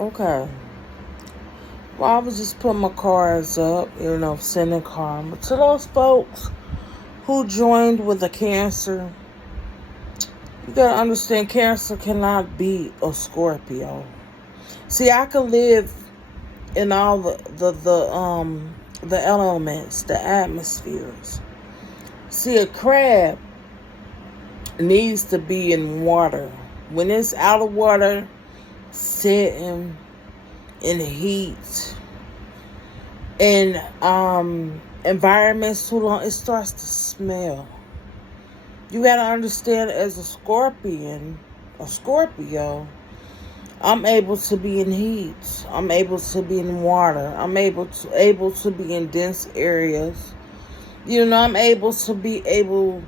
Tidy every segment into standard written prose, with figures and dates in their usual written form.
Okay. Well, I was just putting my cards up, sending karma to those folks who joined with a Cancer. You gotta understand, Cancer cannot be a Scorpio. See, I can live in all the elements, the atmospheres. See, a crab needs to be in water. When it's out of water, sitting in heat, in environments too long, it starts to smell. You gotta understand, as a Scorpio, I'm able to be in heat. I'm able to be in water. I'm able to be in dense areas. I'm able to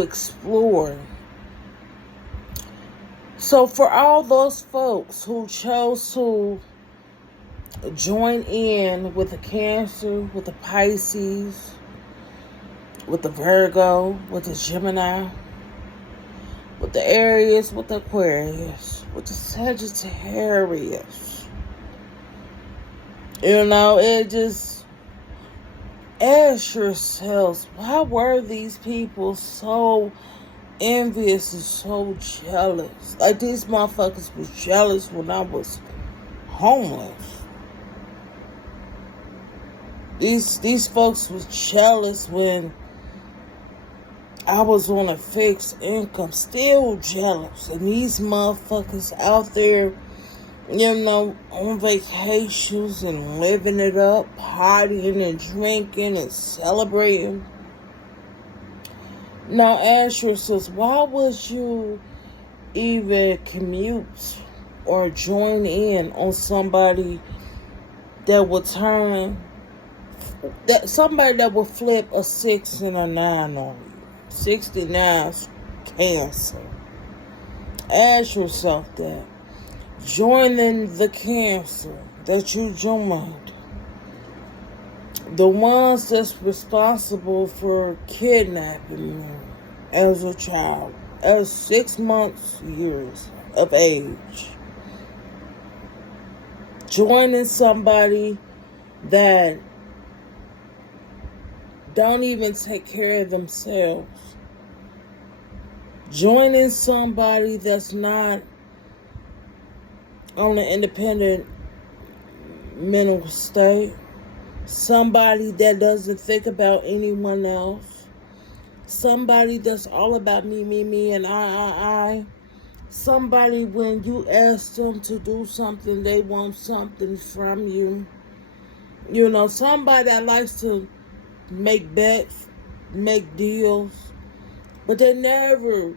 explore. So for all those folks who chose to join in with a Cancer, with a Pisces, with the Virgo, with the Gemini, with the Aries, with the Aquarius, with the Sagittarius, it just, ask yourselves, why were these people so envious and so jealous? Like, these motherfuckers was jealous when I was homeless. These folks was jealous when I was on a fixed income, still jealous. And these motherfuckers out there, on vacations and living it up, partying and drinking and celebrating. Now ask yourselves, why would you even commute or join in on somebody that would somebody that would flip a 6 and a 9 on you? 69's Cancer. Ask yourself that. Joining the Cancer that you joined, the ones that's responsible for kidnapping you as a child, as 6 months, years of age, joining somebody that don't even take care of themselves, joining somebody that's not on an independent mental state, somebody that doesn't think about anyone else, somebody that's all about me, and I. Somebody, when you ask them to do something, they want something from you. Somebody that likes to make bets, make deals, but they never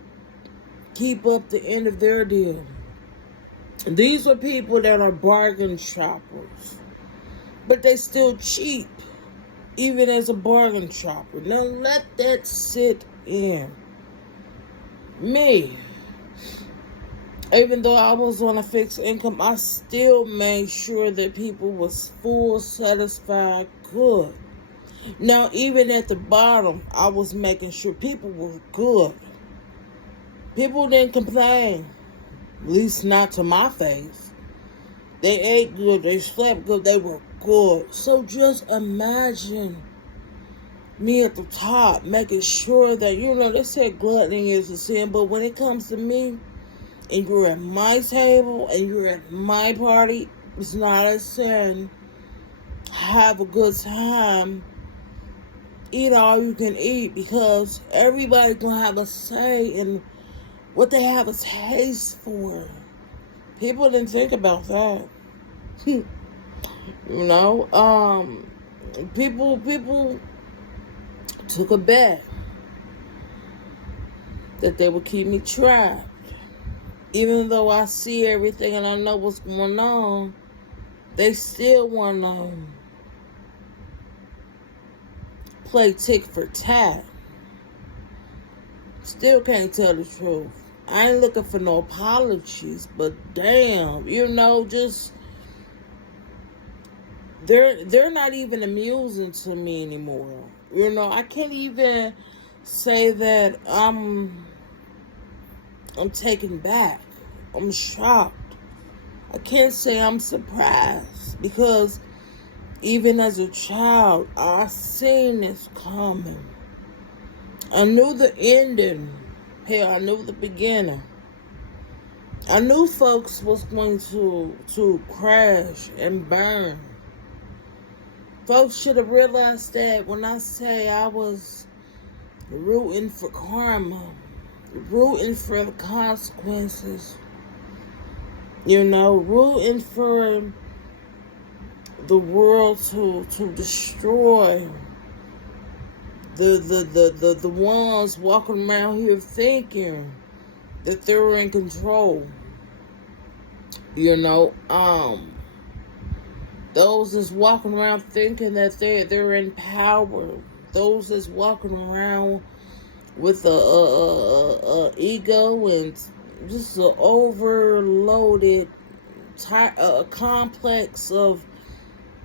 keep up the end of their deal. These are people that are bargain shoppers, but they still cheap, even as a bargain shopper. Now let that sit in. Me, even though I was on a fixed income, I still made sure that people was full, satisfied, good. Now, even at the bottom, I was making sure people were good. People didn't complain, at least not to my face. They ate good, they slept good, they were good. So just imagine me at the top, making sure that, they said gluttony is a sin, but when it comes to me, and you're at my table, and you're at my party, it's not a sin. Have a good time. Eat all you can eat, because everybody gonna have a say in what they have a taste for. People didn't think about that. People took a bet that they would keep me trapped. Even though I see everything and I know what's going on, they still want to play tick for tat. Still can't tell the truth. I ain't looking for no apologies, but damn, just they're not even amusing to me anymore. I can't even say that I'm taken back I'm shocked. I can't say I'm surprised, because even as a child, I seen this coming. I knew the ending. Hell, I knew the beginning. I knew folks was going to crash and burn. Folks should have realized that when I say I was rooting for karma, rooting for the consequences, rooting for the world to destroy the ones walking around here thinking that they're in control. Those that's walking around thinking that they're in power. Those that's walking around with a ego and just an overloaded complex of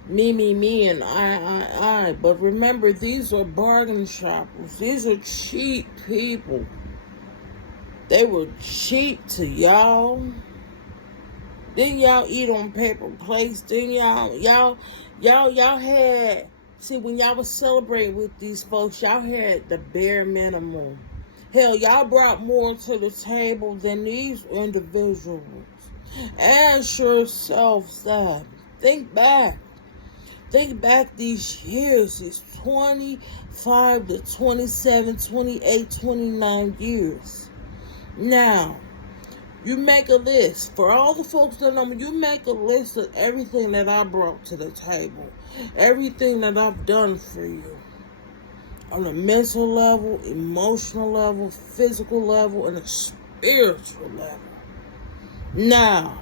me, and I. But remember, these are bargain shoppers. These are cheap people. They were cheap to y'all. Then y'all eat on paper plates. Then y'all had, see, when y'all was celebrating with these folks, y'all had the bare minimum. Hell, y'all brought more to the table than these individuals. Ask yourselves that. Think back these years, these 25 to 27, 28, 29 years. Now, you make a list. For all the folks that know me, you make a list of everything that I brought to the table. Everything that I've done for you. On a mental level, emotional level, physical level, and a spiritual level. Now,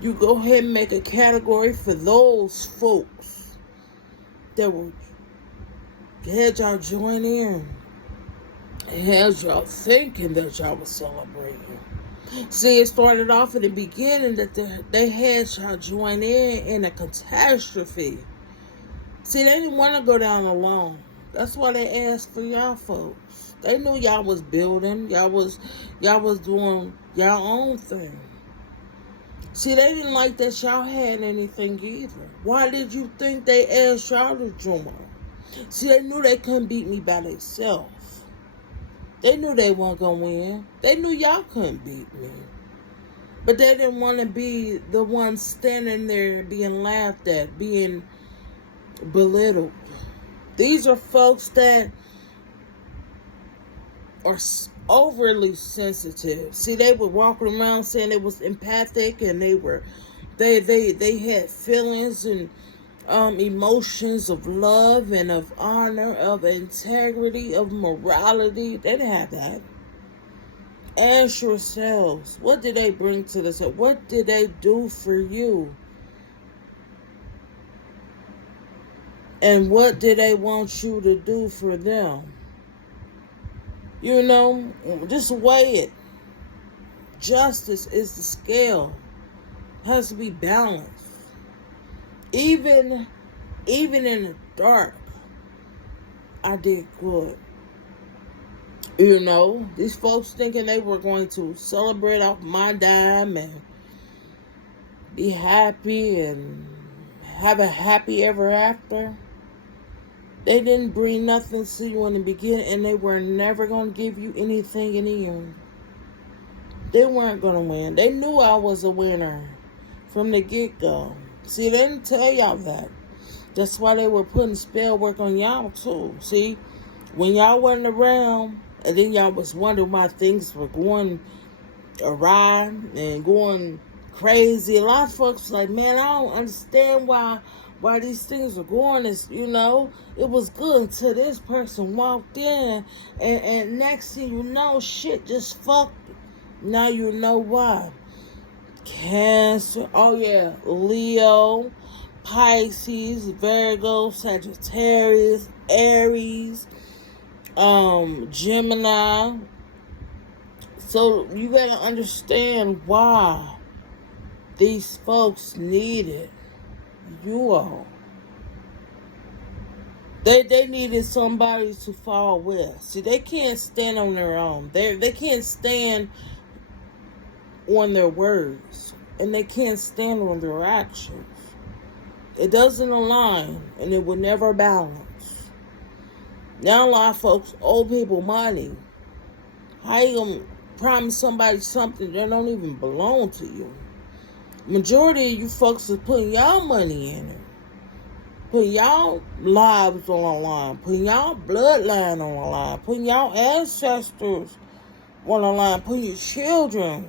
you go ahead and make a category for those folks that had y'all join in. And had y'all thinking that y'all was celebrating. See, it started off in the beginning that they had y'all join in a catastrophe. See, they didn't want to go down alone. That's why they asked for y'all folks. They knew y'all was building. Y'all was doing y'all own thing. See, they didn't like that y'all had anything either. Why did you think they asked y'all to join? See, they knew they couldn't beat me by themselves. They knew they weren't going to win. They knew y'all couldn't beat me. But they didn't want to be the ones standing there being laughed at, being belittled. These are folks that are overly sensitive. See, they were walking around saying they was empathic, and they had feelings and emotions of love and of honor, of integrity, of morality. They didn't have that. Ask yourselves, what did they bring to this? What did they do for you? And what did they want you to do for them? Just weigh it. Justice is the scale. It has to be balanced. Even in the dark, I did good. These folks thinking they were going to celebrate off my dime and be happy and have a happy ever after. They didn't bring nothing to you in the beginning, and they were never going to give you anything in the end. They weren't going to win. They knew I was a winner from the get-go. See, they didn't tell y'all that. That's why they were putting spell work on y'all, too. See, when y'all wasn't around, and then y'all was wondering why things were going awry and going crazy. A lot of folks was like, man, I don't understand why these things are going as, it was good until this person walked in, and next thing you know, shit just fucked. Now you know why. Cancer, oh yeah, Leo, Pisces, Virgo, Sagittarius, Aries, Gemini. So you gotta understand why these folks needed you all. They needed somebody to fall with. See, they can't stand on their own. They can't stand on their words and they can't stand on their actions. It doesn't align and it will never balance. Now a lot of folks owe people money. How you gonna promise somebody something that don't even belong to you? Majority of you folks is putting y'all money in it. Putting y'all lives on the line. Putting y'all bloodline on the line. Putting y'all ancestors on the line. Putting your children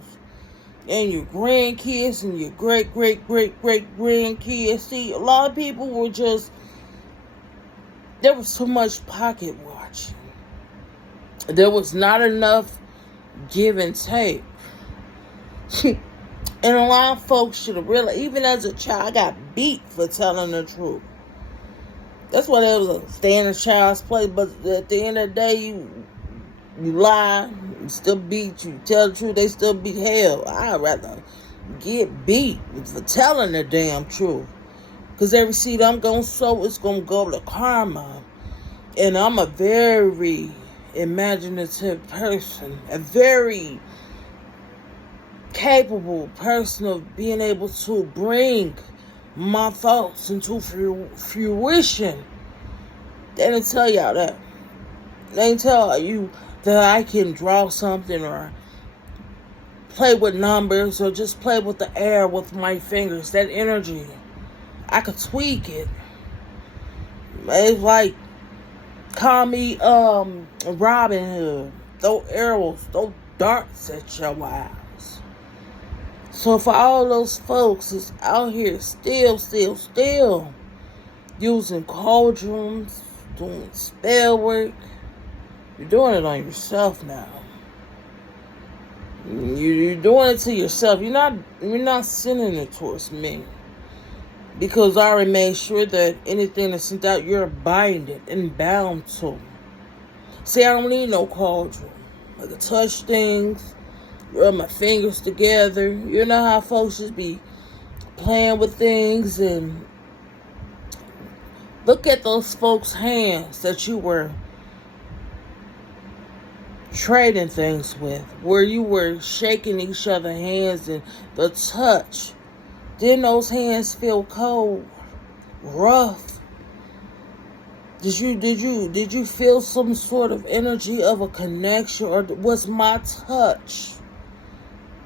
and your grandkids and your great-great-great-great-grandkids. See, a lot of people were just, there was too much pocket watching. There was not enough give and take. And a lot of folks should have realized, even as a child, I got beat for telling the truth. That's why there was a stay in a child's place. But at the end of the day, you lie, you still beat, you tell the truth, they still beat. Hell, I'd rather get beat for telling the damn truth. Because every seed I'm going to sow, it's going to go to karma. And I'm a very imaginative person. A very capable person of being able to bring my thoughts into fruition. They didn't tell y'all that. They didn't tell you that I can draw something or play with numbers or just play with the air with my fingers. That energy, I could tweak it. It's like, call me Robin Hood. Throw arrows, throw darts at your eyes. So for all those folks that's out here still using cauldrons, doing spell work, you're doing it on yourself now. You're doing it to yourself. You're not sending it towards me. Because I already made sure that anything that's sent out, you're binded and bound to. See, I don't need no cauldron. I can touch things, rub my fingers together. You know how folks just be playing with things, and look at those folks' hands that you were trading things with, where you were shaking each other's hands and the touch. Didn't those hands feel cold, rough? Did you feel some sort of energy of a connection, or was my touch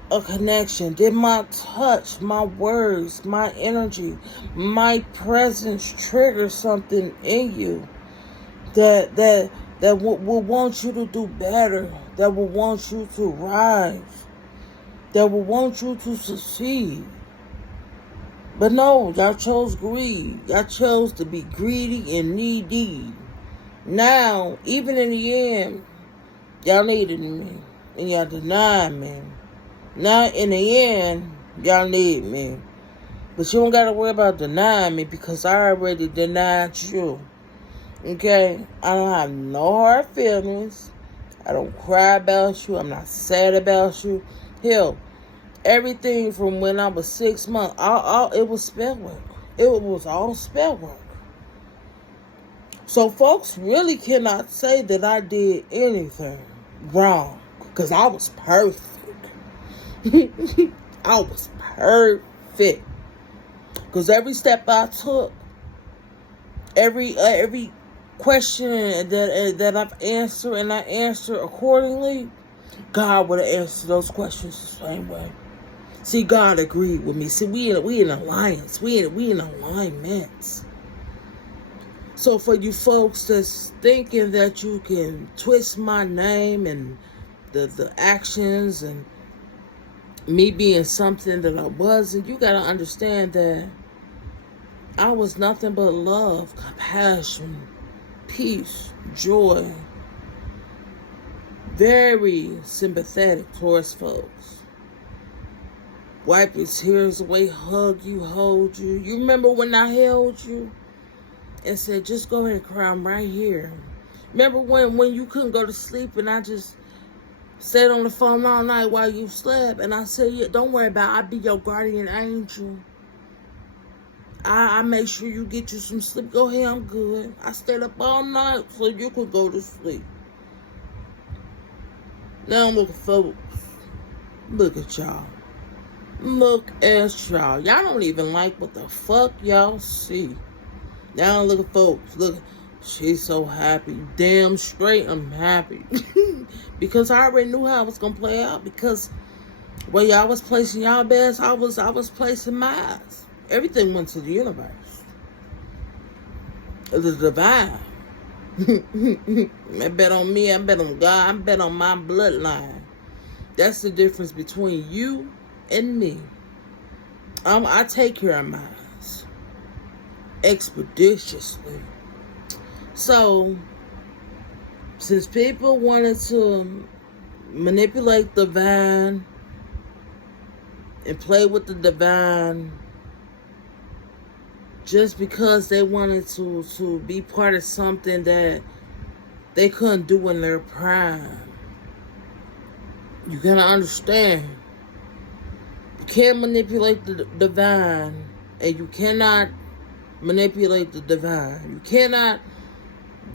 a connection? Did my touch, my words, my energy, my presence trigger something in you that will want you to do better, that will want you to rise, that will want you to succeed? But no, y'all chose greed. Y'all chose to be greedy and needy. Now, even in the end, y'all needed me and y'all denied me. Now, in the end, y'all need me. But you don't got to worry about denying me, because I already denied you. Okay? I don't have no hard feelings. I don't cry about you. I'm not sad about you. Hell, everything from when I was 6 months, it was spell work. It was all spell work. So folks really cannot say that I did anything wrong, because I was perfect. I was perfect. Because every step I took, every question that I've answered, and I answered accordingly, God would have answered those questions the same way. See, God agreed with me. See, we in alliance. We in alignments. So for you folks that's thinking that you can twist my name and the actions and me being something that I wasn't, you got to understand that I was nothing but love, compassion, peace, joy. Very sympathetic towards folks. Wipe your tears away, hug you, hold you. You remember when I held you and said, just go ahead and cry, I'm right here. Remember when you couldn't go to sleep and I just sat on the phone all night while you slept, and I said, yeah, don't worry about it, I'll be your guardian angel. I make sure you get you some sleep. Go ahead, I'm good. I stayed up all night so you could go to sleep. Now look at folks. Look at y'all. Look at y'all. Y'all don't even like what the fuck y'all see. Now look at folks. Look, she's so happy. Damn straight I'm happy. Because I already knew how it was gonna play out. Because where y'all was placing y'all bets, I was placing mine. Everything went to the universe. The divine. I bet on me, I bet on God, I bet on my bloodline. That's the difference between you and me. I take care of mine expeditiously. So, since people wanted to manipulate the divine and play with the divine just because they wanted to be part of something that they couldn't do in their prime, you gotta understand, you can't manipulate the divine, and you cannot manipulate the divine. You cannot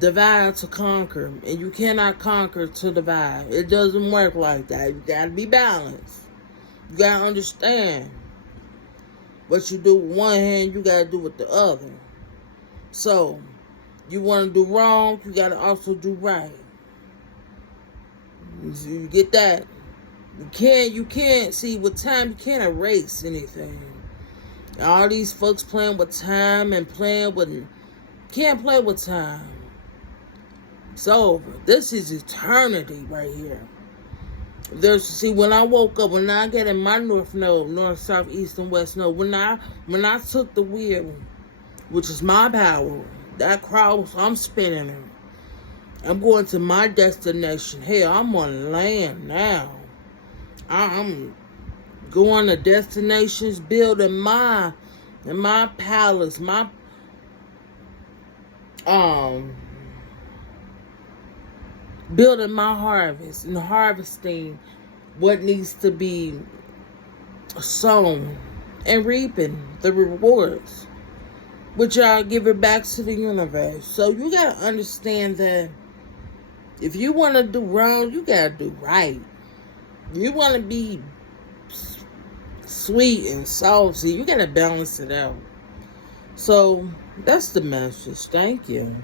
divide to conquer, and you cannot conquer to divide. It doesn't work like that. You gotta be balanced. You gotta understand what you do with one hand, you gotta do with the other. So, you want to do wrong, you gotta also do right. You get that? You can't see with time. You can't erase anything. All these folks playing with time and can't play with time. It's over. This is eternity right here. See, when I woke up, when I get in my north node, north, south, east, and west node, when I took the wheel, which is my power, that cross, I'm spinning it. I'm going to my destination. Hell, I'm on land now. I'm going to destinations, building my palace, my building my harvest and harvesting what needs to be sown and reaping the rewards, which I'll give it back to the universe. So you gotta understand that if you want to do wrong, you gotta do right. You want to be sweet and salty, you gotta balance it out. So that's the message. Thank you.